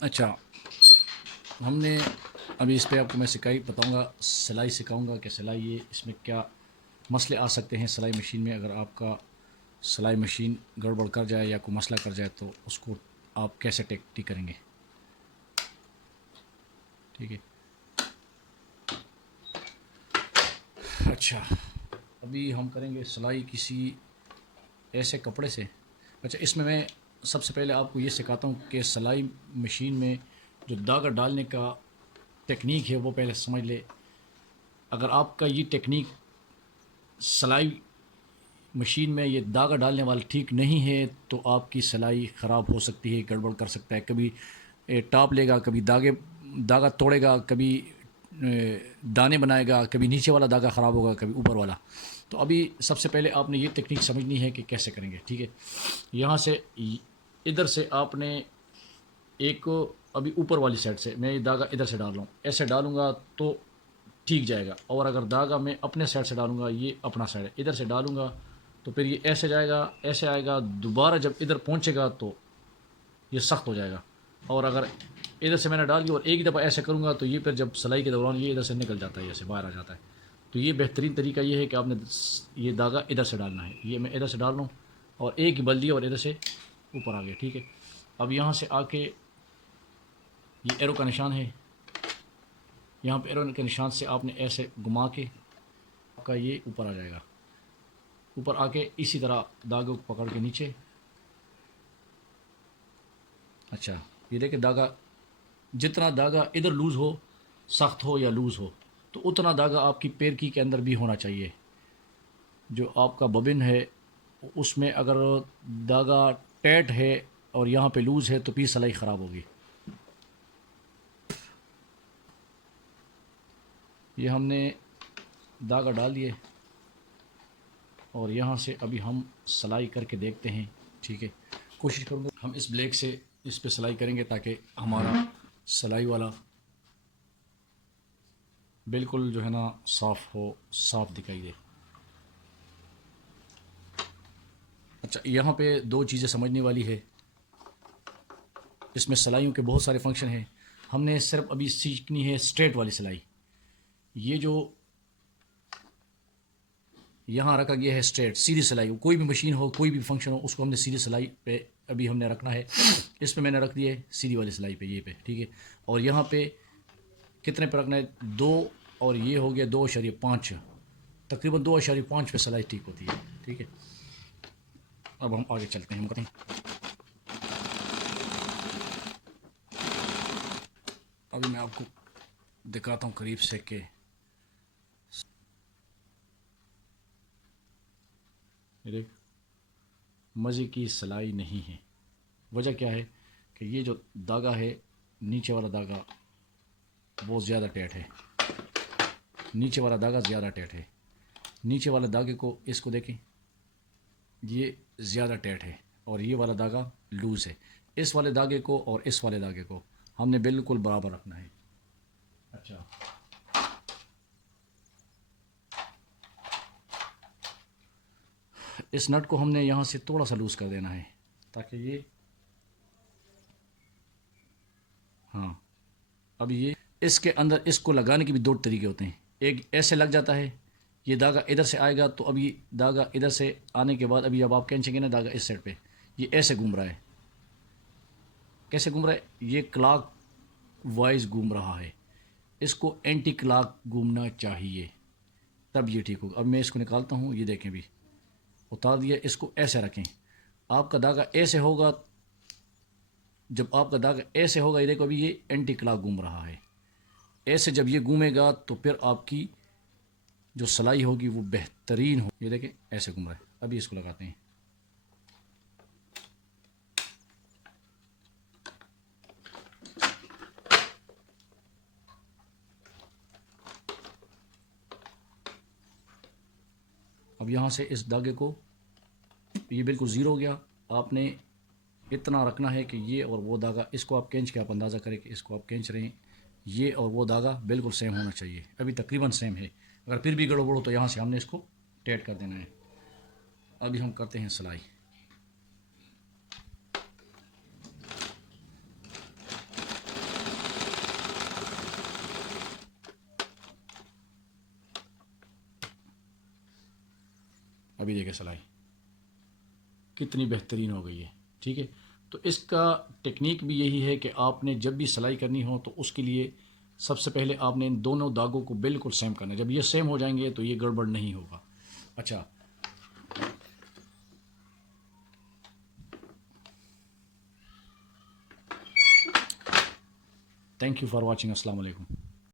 अच्छा, हमने अभी इस पे आपको मैं बताऊंगा, सिलाई सिखाऊंगा कि सिलाई ये इसमें क्या मसले आ सकते हैं सिलाई मशीन में। अगर आपका सिलाई मशीन गड़बड़ कर जाए या कोई मसला कर जाए तो उसको आप कैसे ठीक करेंगे। ठीक है। अच्छा, अभी हम करेंगे सिलाई किसी ऐसे कपड़े से। अच्छा, इसमें मैं सबसे पहले आपको ये सिखाता हूँ कि सिलाई मशीन में जो धागा डालने का टेक्निक है वो पहले समझ ले। अगर आपका ये टेक्निक सिलाई मशीन में ये धागा डालने वाला ठीक नहीं है तो आपकी सिलाई ख़राब हो सकती है, गड़बड़ कर सकता है। कभी टाप लेगा, कभी धागा तोड़ेगा, कभी दाने बनाएगा, कभी नीचे वाला धागा ख़राब होगा, कभी ऊपर वाला। तो अभी सबसे पहले आपने ये टेक्निक समझनी है कि कैसे करेंगे। ठीक है। यहाँ से इधर से आपने एक, अभी ऊपर वाली साइड से मैं ये धागा इधर से डाल रहा हूँ, ऐसे डालूंगा तो ठीक जाएगा। और अगर धागा मैं अपने साइड से डालूंगा, ये अपना साइड है, इधर से डालूंगा तो फिर ये ऐसे जाएगा, ऐसे आएगा, दोबारा जब इधर पहुंचेगा तो ये सख्त हो जाएगा। और अगर इधर से मैंने डाल दिया और एक दफ़ा ऐसे करूँगा तो ये फिर जब सिलाई के दौरान ये इधर से निकल जाता है, ऐसे बाहर आ जाता है। तो ये बेहतरीन तरीका ये है कि आपने ये धागा इधर से डालना है। ये मैं इधर से डाल रहा हूँ और एक ही बल दिया और इधर से ऊपर आ गया। ठीक है। अब यहाँ से आके ये एरो का निशान है, यहाँ पे एरो के निशान से आपने ऐसे घुमा के आपका ये ऊपर आ जाएगा। ऊपर आके इसी तरह धागे को पकड़ के नीचे। अच्छा, ये देखिए धागा, जितना धागा इधर लूज़ हो, सख्त हो या लूज़ हो, तो उतना धागा आपकी पैर की के अंदर भी होना चाहिए। जो आपका बबिन है उसमें अगर धागा टाइट है और यहाँ पे लूज़ है तो भी सिलाई ख़राब होगी। ये हमने धागा डाल दिए और यहाँ से अभी हम सिलाई करके देखते हैं। ठीक है। कोशिश करूँगा हम इस ब्लेड से इस पे सिलाई करेंगे ताकि हमारा सिलाई वाला बिल्कुल जो है ना साफ़ हो, साफ़ दिखाई दे। अच्छा, यहाँ पे दो चीज़ें समझने वाली है। इसमें सिलाइयों के बहुत सारे फंक्शन हैं। हमने सिर्फ अभी सीखनी है स्ट्रेट वाली सिलाई। ये जो यहाँ रखा गया है स्ट्रेट सीधी सिलाई, कोई भी मशीन हो, कोई भी फंक्शन हो, उसको हमने सीधी सिलाई पे अभी हमने रखना है। इस पे मैंने रख दिया है सीधी वाली सिलाई पे, ये पे। ठीक है। और यहाँ पे कितने पे रखना है? 2, और ये हो गया 2.5, तकरीबन 2.5 पे सिलाई ठीक होती है। ठीक है। अब हम आगे चलते हैं, हम करें। अभी मैं आपको दिखाता हूँ करीब से कि देख, मज़े की सिलाई नहीं है। वजह क्या है कि ये जो धागा है, नीचे वाला धागा बहुत ज़्यादा टाइट है। नीचे वाला धागा ज़्यादा टाइट है। नीचे वाले धागे को, इसको देखें, ये ज़्यादा टाइट है और ये वाला धागा लूज़ है। इस वाले धागे को और इस वाले धागे को हमने बिल्कुल बराबर रखना है। अच्छा, इस नट को हमने यहाँ से थोड़ा सा लूज़ कर देना है ताकि ये, हाँ, अब ये इसके अंदर इसको लगाने के भी दो तरीके होते हैं। एक ऐसे लग जाता है, ये धागा इधर से आएगा तो अभी धागा इधर से आने के बाद अभी जब आप खींचेंगे ना धागा इस साइड पे, ये ऐसे घूम रहा है। कैसे घूम रहा है? ये क्लॉक वाइज घूम रहा है। इसको एंटी क्लॉक घूमना चाहिए, तब ये ठीक होगा। अब मैं इसको निकालता हूँ, ये देखें, भी उतार दिया। इसको ऐसे रखें, आपका धागा ऐसे होगा। जब आपका धागा ऐसे होगा, ये देखो अभी ये एंटी क्लॉक घूम रहा है। ऐसे जब ये घूमेगा तो फिर आपकी जो सिलाई होगी वो बेहतरीन हो। ये देखें ऐसे घूम रहा है। अभी इसको लगाते हैं। अब यहाँ से इस धागे को, ये बिल्कुल ज़ीरो हो गया। आपने इतना रखना है कि ये और वो धागा, इसको आप खींच के आप अंदाज़ा करें कि इसको आप खींच रहे हैं, ये और वो धागा बिल्कुल सेम होना चाहिए। अभी तकरीबन सेम है। अगर फिर भी गड़बड़ हो तो यहाँ से हमने इसको टाइट कर देना है। अभी हम करते हैं सिलाई। अभी देखें सिलाई कितनी बेहतरीन हो गई है। ठीक है, तो इसका टेक्निक भी यही है कि आपने जब भी सिलाई करनी हो तो उसके लिए सबसे पहले आपने इन दोनों दागों को बिल्कुल सेम करना है। जब ये सेम हो जाएंगे तो ये गड़बड़ नहीं होगा। अच्छा, थैंक यू फॉर वॉचिंग। अस्सलाम वालेकुम।